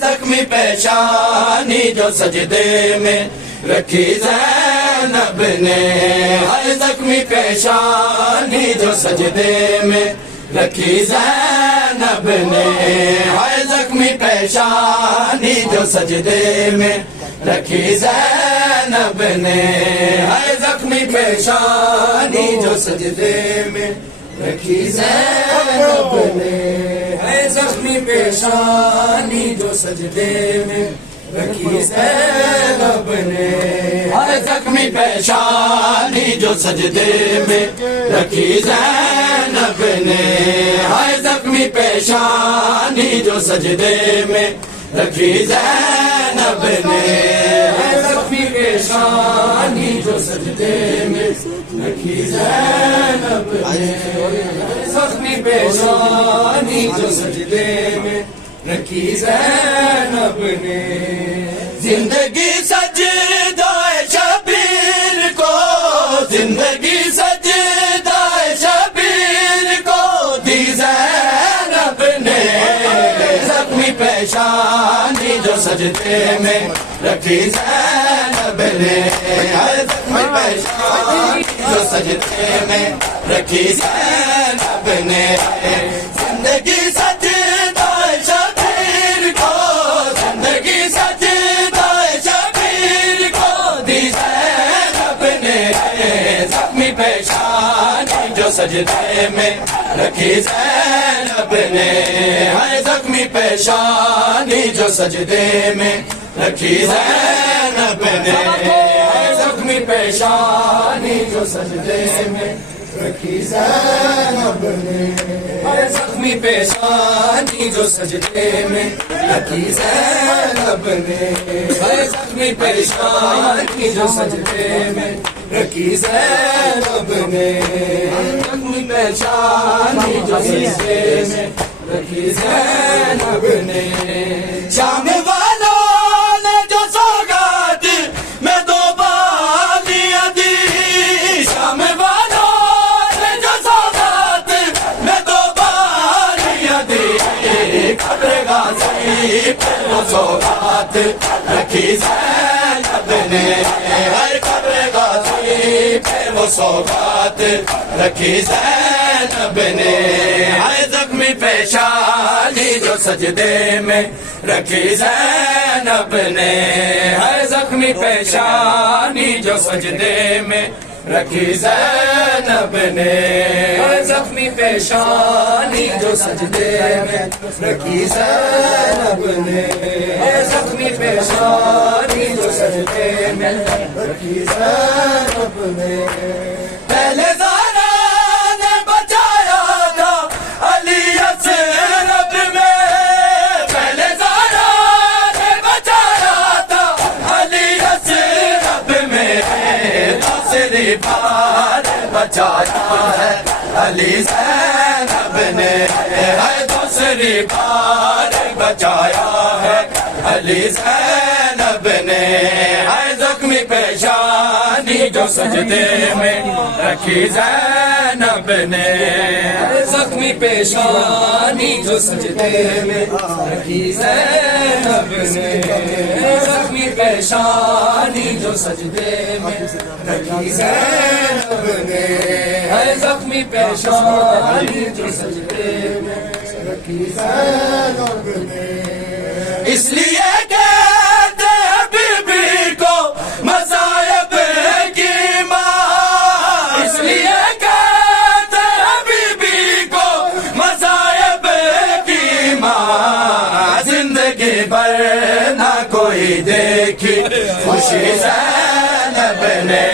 زخمی پیشانی جو سجدے میں رکھی زینب نے، ہائے زخمی پیشانی جو سجدے میں رکھی زینب نے، ہائے زخمی پیشانی جو سجدے میں رکھی زینب نے، ہائے زخمی پیشانی جو سجدے میں رکھی زینب نے، ہائے زخمی پیشانی جو سجدے میں رکھی زینب نے، ہائے زخمی پیشانی جو سجدے میں رکھی زینب نے، ہائے زخمی پیشانی جو سجدے میں رکھی زینب نے، ہائے زخمی پیشانی جو سجدے میں رکھی زینب نے، زخمی پیشانی جو سجدے میں رکھی زینب نے، زندگی سجدائے شبیر کو، زندگی سجدائے شبیر کو دی زینب نے، زخمی پیشانی جو سجدے میں رکھی زینب نے، زخمی پیشانی جو سجدے میں رکھی زینب نے، زندگی سجدائے شبیر کو، زندگی سجدائے شبیر کو دی زینب نے، زخمی پیشانی جو سجدے میں رکھی زینب نے، ہائے زخمی پیشانی جو سجدے میں رکھی زینب نے، ہائے زخمی پیشانی جو سجدے میں رکھی زینب نے، ہائے زخمی پیشانی جو سجدے میں رکھی زینب نے، ہائے زخمی پیشانی جو سجدے میں رکھی زینب نے، زخمی پیشانی جو سجدے میں رکھی زینب نے، شام والوں نے جو سوگات میں دو بالیاں دی، شام والوں نے جو سوگات میں دو بالیاں دی، قبر غازی پہ وہ سوگات رکھی زینب نے، ہر قبر غازی پہ وہ سوگات رکھی زینب نے، ہائے زخمی پیشانی جو سجدے میں رکھی زینب نے، ہائے زخمی پیشانی جو سجدے میں رکھی زینب نے، ہائے زخمی پیشانی جو سجدے میں رکھی زینب نے، ہائے زخمی پیشانی جو سجدے میں رکھی زینب نے، پہلے زارا نے بچایا تھا علی اسرب میں، پہلے زارا نے بچایا تھا علی اسرب میں، دوسری بار بچایا ہے علی زینب نے، دوسری بار بچایا ہے علی زینب نے، زخمی پیشانی جو سجدے میں رکھی زینب نے، زخمی پیشانی جو سجدے میں رکھی زینب نے، زخمی پیشانی جو سجدے میں رکھی زینب نے، زخمی پیشانی جو سجدے میں رکھی زینب نے، اس لیے کہتے ہیں بی بی کو مصائب کی ماں، اس لیے کہتے ہیں بی بی کو مصائب کی ماں، زندگی بھر نہ کوئی دیکھی خوشی زینب نے،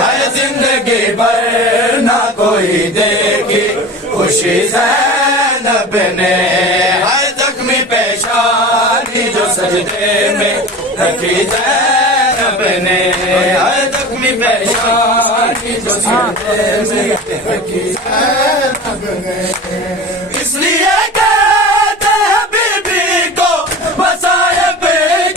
ہر زندگی بھر نہ کوئی دیکھی خوشی زینب نے، ہر زخمی پیشانی جو سجدے میں رکھی زینب نے، ہر زخمی پیشانی جو سجدے میں رکھی زینب نے، اس لیے کہتے ہیں بی بی کو مصائب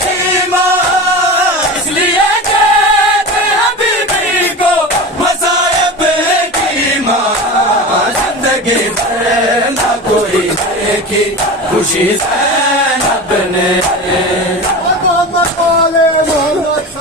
کی ماں، اس لیے کہتے ہیں بی بی کو مصائب کی ماں، زندگی بھر نہ کوئی دیکھی خوشی زینب نے، نے